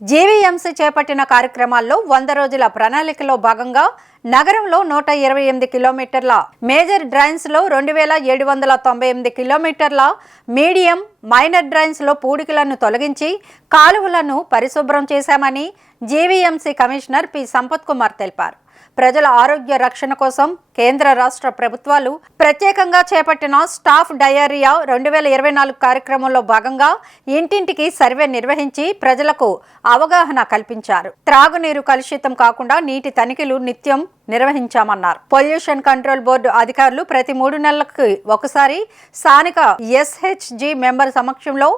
GVMC చేపట్టిన కార్యక్రమాల్లో 100 రోజుల ప్రణాళికలో భాగంగా నగరంలో 128 కిలోమీటర్ల మేజర్ డ్రైన్స్ లో 2798 కిలోమీటర్ల మీడియం మైనర్ డ్రైన్స్ లో పూడికలను తొలగించి కాలువలను పరిశుభ్రం చేశామని GVMC commissioner P Sampath Kumar తెలిపారు. ప్రజల ఆరోగ్య రక్షణ కోసం కేంద్ర రాష్ట్ర ప్రభుత్వాలు ప్రత్యేకంగా చేపట్టిన స్టాఫ్ డయేరియా 2024 కార్యక్రమంలో భాగంగా ఇంటింటికి సర్వే నిర్వహించి ప్రజలకు అవగాహన కల్పించారు. త్రాగునీరు కలుషితం కాకుండా నీటి తనిఖీలు నిత్యం నిర్వహించామన్నారు. పొల్యూషన్ కంట్రోల్ బోర్డు అధికారులు ప్రతి 3 నెలలకు ఒకసారి స్థానిక ఎస్హెచ్జి మెంబర్ సమక్షంలో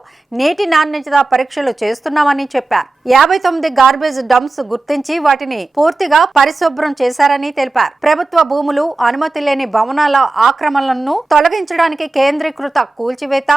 నీటి నాణ్యత పరీక్షలు చేస్తున్నామని చెప్పారు. 59 గార్బేజ్ డంప్స్ గుర్తించి వాటిని పూర్తిగా పరిశుభ్రం చేశారని తెలిపారు. ప్రభుత్వ భూములు, అనుమతి లేని భవనాల ఆక్రమణలను తొలగించడానికి కేంద్రీకృత కూల్చివేత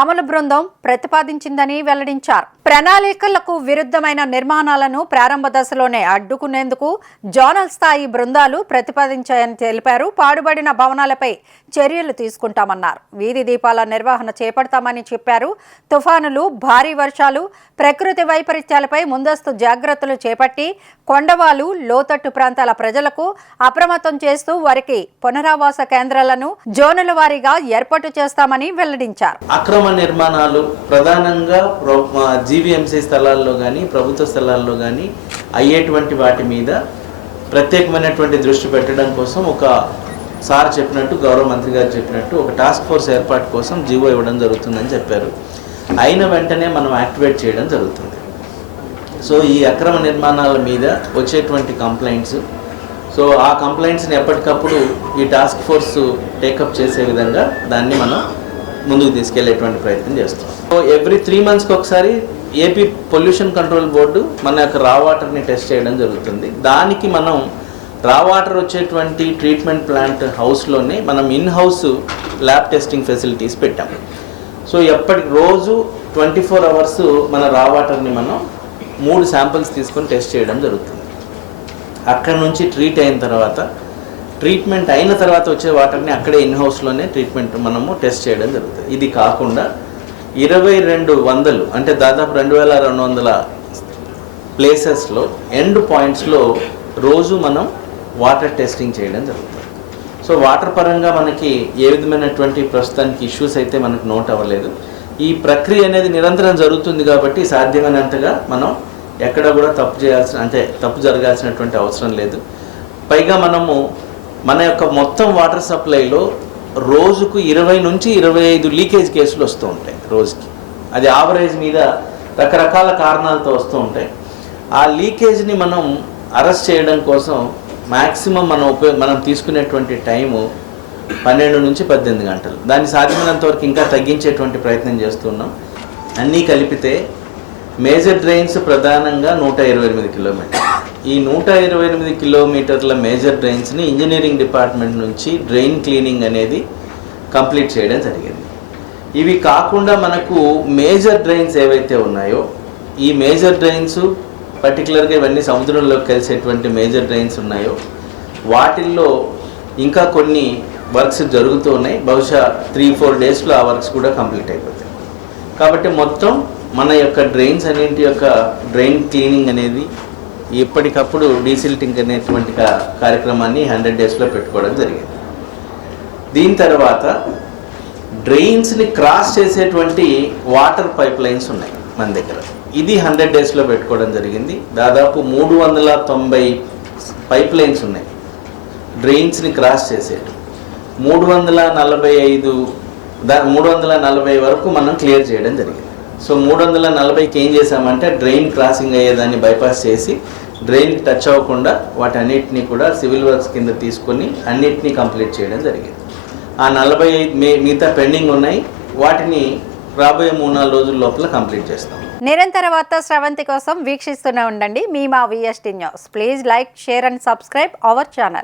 అమలు బృందం ప్రతిపాదించిందని వెల్లడించారు. ప్రణాళికలకు విరుద్ధమైన నిర్మాణాలను ప్రారంభ దశలోనే అడ్డుకునేందుకు జోనల్ స్థాయి బృందాలు ప్రతిపాదించాయని తెలిపారు. పాడుబడిన భవనాలపై చర్యలు తీసుకుంటామన్నారు. వీధి దీపాల నిర్వహణ చేపడతామని చెప్పారు. తుఫానులు, భారీ వర్షాలు, ప్రకృతి వైపరీత్యాలపై ముందస్తు జాగ్రత్తలు చేపట్టి కొండవాలు, లోతట్టు ప్రాంతాల ప్రజలకు అప్రమత్తం చేస్తూ వారికి పునరావాస కేంద్రాలను జోనుల వారీగా ఏర్పాటు చేస్తామని వెల్లడించారు. అక్రమ నిర్మాణాలు ప్రధానంగా జీవీఎంసీ స్థలాల్లో కానీ ప్రభుత్వ స్థలాల్లో కానీ అయ్యేటువంటి వాటి మీద ప్రత్యేకమైనటువంటి దృష్టి పెట్టడం కోసం ఒక సార్ చెప్పినట్టు, గౌరవ మంత్రి గారు చెప్పినట్టు ఒక టాస్క్ ఫోర్స్ ఏర్పాటు కోసం జీవో ఇవ్వడం జరుగుతుందని చెప్పారు. అయిన వెంటనే మనం యాక్టివేట్ చేయడం జరుగుతుంది. సో ఈ అక్రమ నిర్మాణాల మీద వచ్చేటువంటి కంప్లైంట్స్, సో ఆ కంప్లైంట్స్ని ఎప్పటికప్పుడు ఈ టాస్క్ ఫోర్స్ టేకప్ చేసే విధంగా దాన్ని మనం ముందుకు తీసుకెళ్లేటువంటి ప్రయత్నం చేస్తాం. సో ఎవ్రీ 3 monthsకి ఒకసారి ఏపీ పొల్యూషన్ కంట్రోల్ బోర్డు మన యొక్క రా వాటర్ని టెస్ట్ చేయడం జరుగుతుంది. దానికి మనం రా వాటర్ వచ్చేటువంటి ట్రీట్మెంట్ ప్లాంట్ హౌస్లోనే మనం in house lab testing facilities పెట్టాం. సో రోజు 24 hours మన రా వాటర్ని మనం 3 శాంపిల్స్ తీసుకొని టెస్ట్ చేయడం జరుగుతుంది. అక్కడ నుంచి ట్రీట్మెంట్ అయిన తర్వాత వచ్చే వాటర్ని అక్కడే ఇన్ హౌస్లోనే ట్రీట్మెంట్ మనము టెస్ట్ చేయడం జరుగుతుంది. ఇది కాకుండా 2200 అంటే దాదాపు 2200 ప్లేసెస్లో ఎండ్ పాయింట్స్లో రోజు మనం వాటర్ టెస్టింగ్ చేయడం జరుగుతుంది. సో వాటర్ పరంగా మనకి ఏ విధమైనటువంటి ప్రస్తుతానికి ఇష్యూస్ అయితే మనకు నోట్ అవ్వలేదు. ఈ ప్రక్రియ అనేది నిరంతరం జరుగుతుంది కాబట్టి సాధ్యమైనంతగా మనం ఎక్కడ కూడా తప్పు జరగాల్సినటువంటి అవసరం లేదు. పైగా మనము మన యొక్క మొత్తం వాటర్ సప్లైలో రోజుకు 20 నుంచి 25 లీకేజ్ కేసులు వస్తూ ఉంటాయి రోజుకి. అది యావరేజ్ మీద రకరకాల కారణాలతో వస్తూ ఉంటాయి. ఆ లీకేజ్ని మనం అరెస్ట్ చేయడం కోసం మ్యాక్సిమం మనం తీసుకునేటువంటి టైము 12 నుంచి 18 గంటలు. దాన్ని సాధ్యమైనంత వరకు ఇంకా తగ్గించేటువంటి ప్రయత్నం చేస్తున్నాం. అన్నీ కలిపితే మేజర్ డ్రైన్స్ ప్రధానంగా 128 కిలోమీటర్లు. ఈ 128 కిలోమీటర్ల మేజర్ డ్రైన్స్ని ఇంజనీరింగ్ డిపార్ట్మెంట్ నుంచి డ్రైన్ క్లీనింగ్ అనేది కంప్లీట్ చేయడం జరిగింది. ఇవి కాకుండా మనకు మేజర్ డ్రైన్స్ ఏవైతే ఉన్నాయో ఈ మేజర్ డ్రైన్స్ పర్టికులర్గా ఇవన్నీ సముద్రంలోకి కలిసేటువంటి మేజర్ డ్రైన్స్ ఉన్నాయో వాటిల్లో ఇంకా కొన్ని వర్క్స్ జరుగుతూ ఉన్నాయి. బహుశా 3-4 డేస్లో ఆ వర్క్స్ కూడా కంప్లీట్ అయిపోతాయి. కాబట్టి మొత్తం మన యొక్క డ్రైన్స్ అన్నింటి యొక్క డ్రైన్ క్లీనింగ్ అనేది ఎప్పటికప్పుడు డీసిల్టింగ్ అనేటువంటి కార్యక్రమాన్ని 100 డేస్లో పెట్టుకోవడం జరిగింది. దీని తర్వాత డ్రైన్స్ని క్రాస్ చేసేటువంటి వాటర్ పైప్ లైన్స్ ఉన్నాయి మన దగ్గర. ఇది 100 డేస్లో పెట్టుకోవడం జరిగింది. దాదాపు 390 పైప్ లైన్స్ ఉన్నాయి డ్రైన్స్ని క్రాస్ చేసేటు. 340 వరకు మనం క్లియర్ చేయడం జరిగింది. సో 340కి ఏం చేసామంటే డ్రైన్ క్రాసింగ్ అయ్యేదాన్ని బైపాస్ చేసి డ్రైన్కి టచ్ అవ్వకుండా వాటన్నిటినీ కూడా సివిల్ వర్క్స్ కింద తీసుకొని అన్నిటినీ కంప్లీట్ చేయడం జరిగింది. ఆ 45 మిగతా పెండింగ్ ఉన్నాయి. వాటిని రాబోయే 3-4 రోజుల లోపల కంప్లీట్ చేస్తాం. నిరంతర వార్తా స్రవంతి కోసం వీక్షిస్తూనే ఉండండి. మీ మా VST news. Please like, share and subscribe our channel.